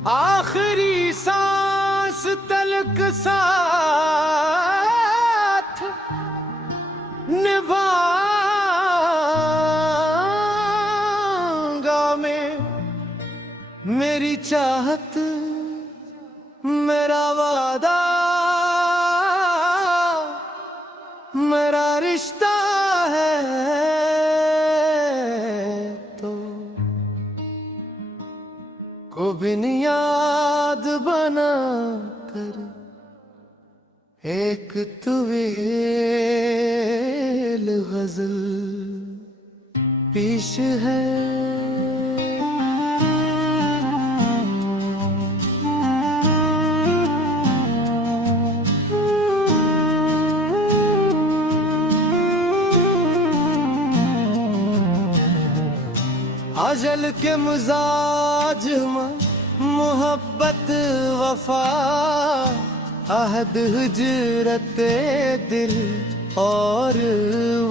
आखिरी सांस तलक साथ निभाऊंगा मैं। मेरी चाहत मेरा वादा मेरा रिश्ता है तो को बुनियाद बना कर एक तुवेल गजल पेश है। अजल के मिजाज में मोहब्बत वफा अहद हिजरत दिल और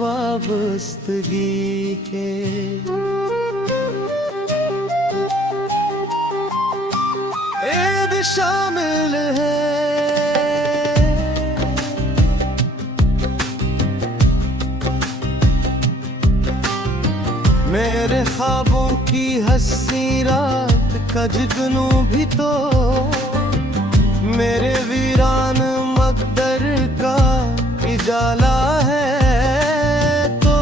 वाबस्तगी के ऐद शामिल है। मेरे ख्वाबों की हंसी रात का जुगनू भी तो मेरे वीरान मकदर का उजाला है तो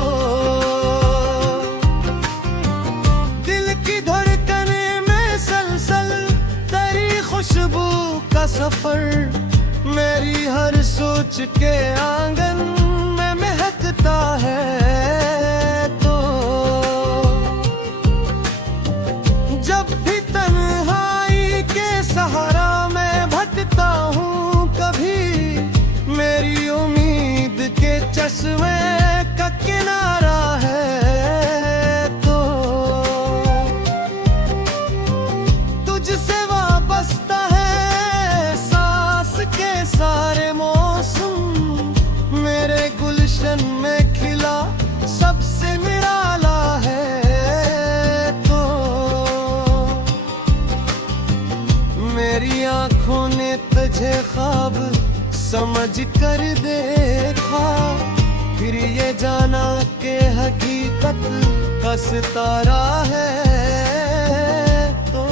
दिल की धड़कने में सलसल तेरी खुशबू का सफर मेरी हर सोच के आंगन में महकता है। सहारा मैं भटकता हूँ कभी मेरी उम्मीद के चश्मे का किनारा है तो तुझसे वाबस्ता है सांस के सारे मौसम मेरे गुलशन में खिला सबसे निराला है। मेरी आँखों ने तुझे ख्वाब समझ कर देखा फिर ये जाना कि हकीकत का सितारा है तो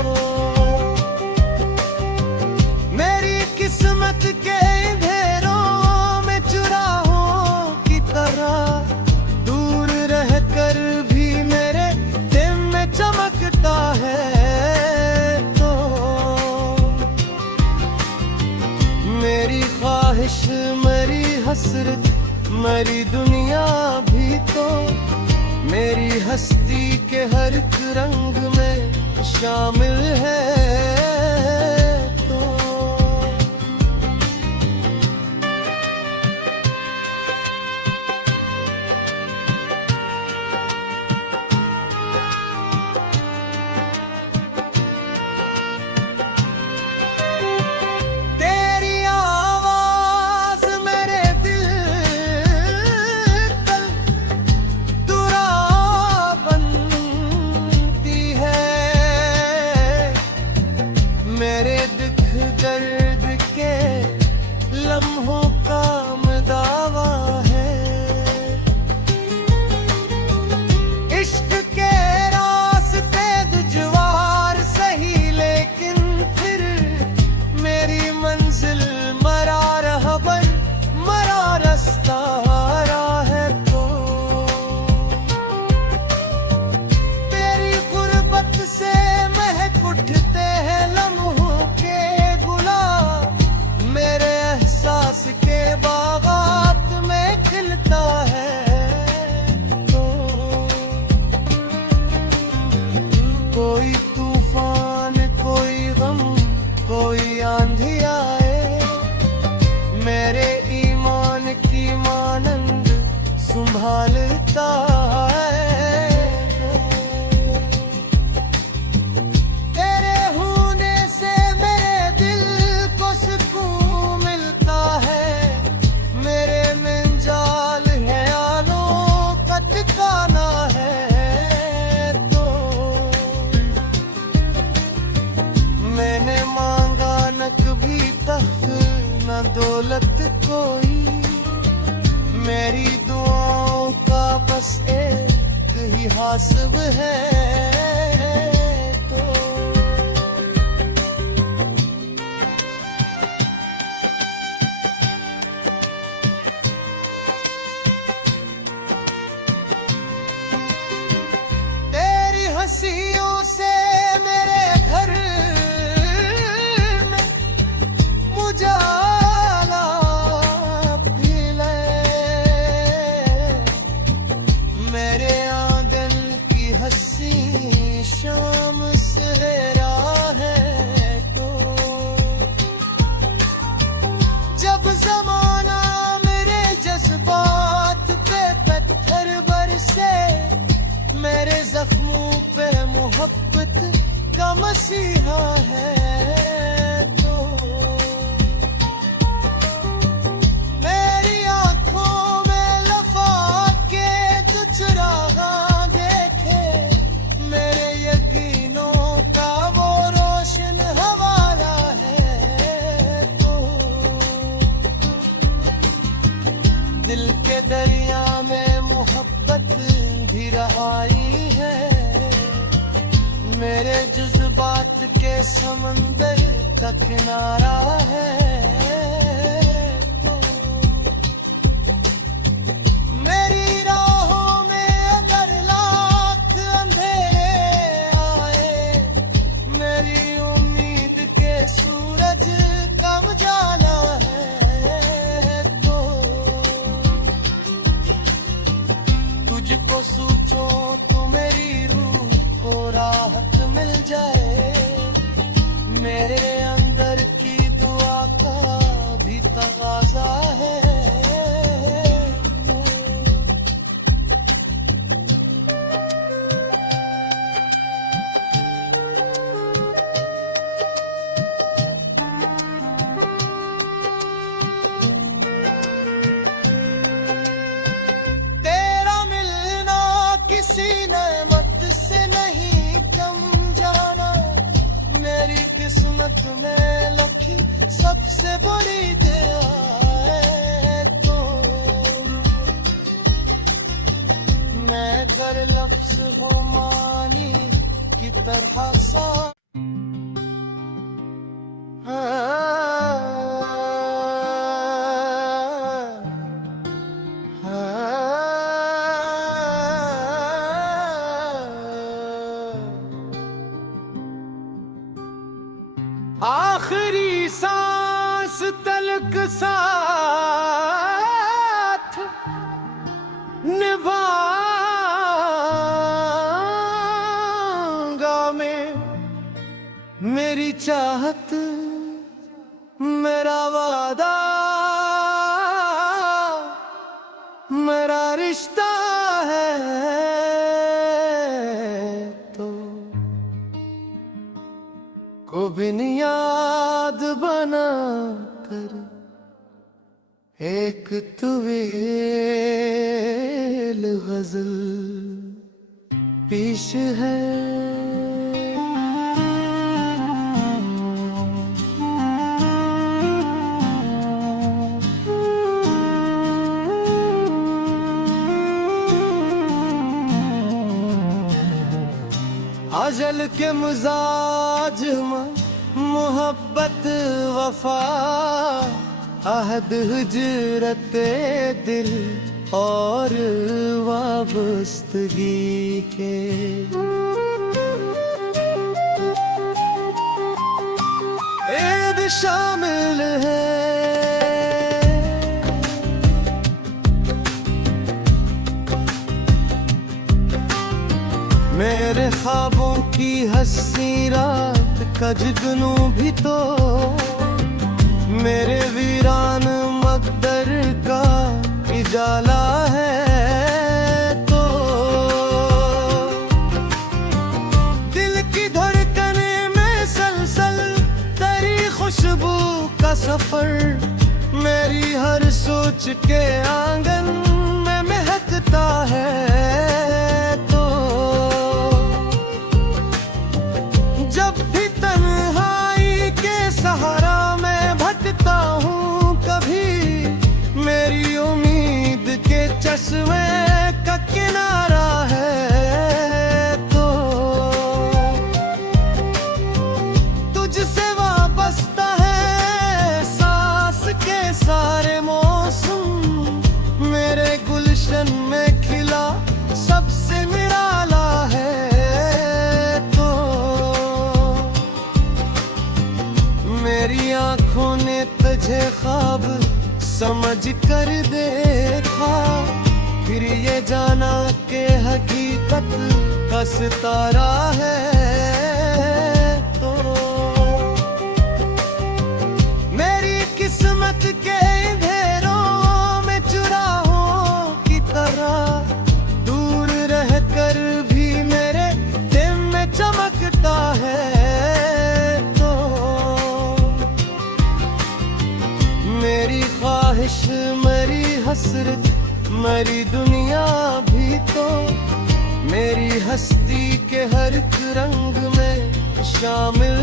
मेरी किस्मत के अंधेरों में चुराहों की तरह दूर रहकर भी मेरे दिल में चमकता है। मेरी ख्वाहिश मेरी हसरत मेरी दुनिया भी तो मेरी हस्ती के हर एक रंग में शामिल है तो मुनासिब है तो तेरी हंसियों से मेरे घर में उजाला फैले, मेरे आंगन की हंसी शाम सहरा है तो जब जमाना मेरे जज्बात पे पत्थर बरसे, मेरे जख्मों पे मोहब्बत का मसीहा है तो मेरी आंखों में लफा के तो चुरागा देखे, मेरे यकीनों का वो रोशन हवाला है तो दिल के दरिया में मोहब्बत भी रहाई है, मेरे जज्बात के समंदर का किनारा है तो मेरी राहों में अगर लाख अंधेरे आए, मेरी उम्मीद के सूरज का उजाला है तो तुझको सोचो तो मेरी रूह को राहत मिल जाए, मेरे अंदर की दुआ का भी तगाजा है तो तेरा मिलना किसी नेमत से नहीं कम जाना, मेरी किस्मत में लिखी सबसे बड़ी दया है तो मैं अगर लफ्ज हो मानी की तरह सा आखिरी सांस तलक साथ निभाऊंगा मैं, मेरी चाहत मेरा वादा मेरा रिश्ता है तो को बुनियाद बना कर एक तुवेल गजल पेश है। अजल के मिजाज में मोहब्बत वफा अहद हिजरत दिल और वाबस्तगी के ऐद शामिल है। मेरे ख्वाबों की हंसी रात का जुगनू भी तो मेरे वीरान मकदर का उजाला है तो दिल की धड़कने में सलसल तेरी खुशबू का सफर मेरी हर सोच के आंगन में महकता है तो जब भी तन्हाई के सहारा मैं भटकता हूँ कभी मेरी उम्मीद के चश्मे का किनारा है तुझे ख्वाब समझ कर देखा, फिर ये जाना कि हकीकत का सितारा है तो। मेरी किस्मत के अंधेरों में चुराहों की तरह दूर रहकर भी मेरे दिल में चमकता है तो। मेरी ख्वाहिश, मेरी हसरत, मेरी दुनिया भी तो मेरी हस्ती के हर एक रंग में शामिल